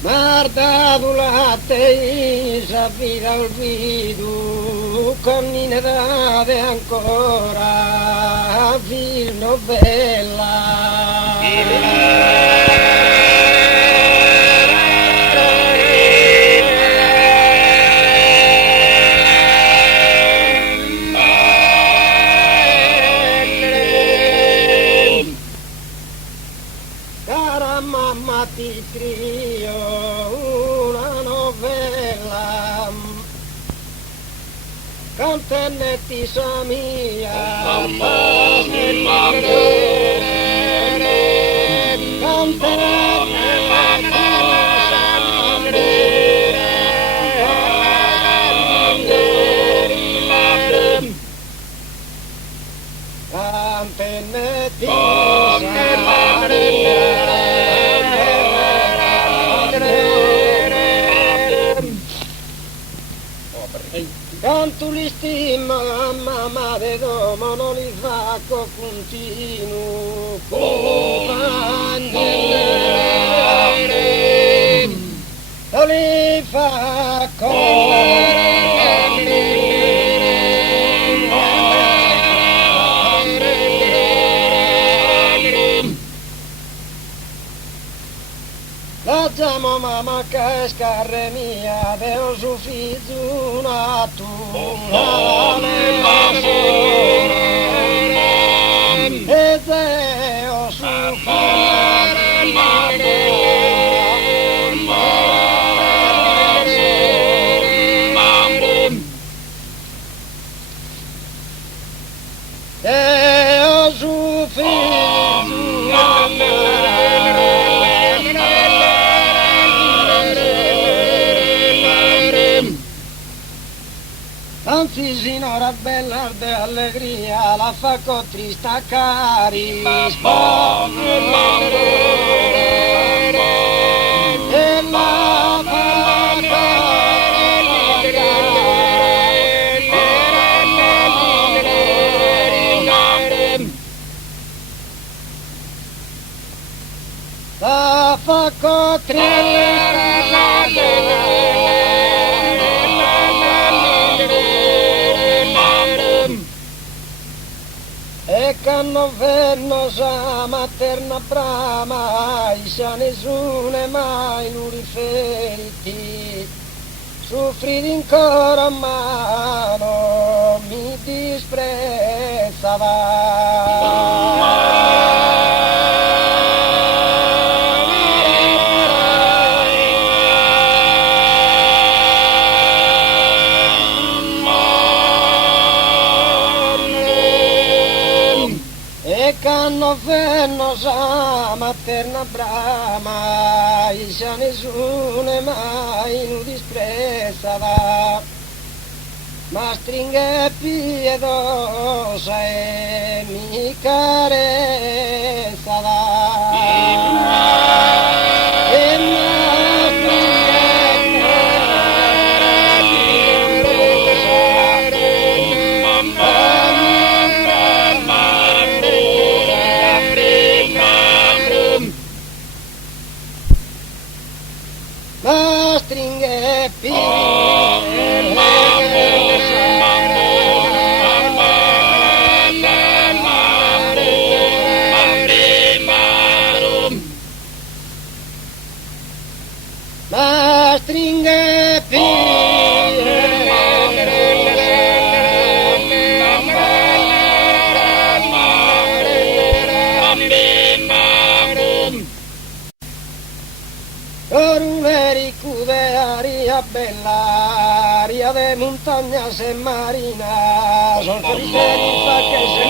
Mardavulate sapira olvido con inedade ancora fino bella. Cara mamma ti scrivo una novella, cantenetti sa mia, cantenetti canto li stima mamma de domo non li fa con continuo compagnere non li fa la chiamo mamma che è scarre mia, deo su figlio e deo su deo su anzi signora bella de allegria la fa con trista cari e la fa con e canno venno sa materna brama isa nessuno mai lo riferiti soffriti ancora a mano mi disprezzava canno venno sa materna brama isa nessuno mai lo disprezzava ma stringe pietosa e mi carezzava ma stringe ma stringe aria bella, aria de montañas en marina, son felices que se si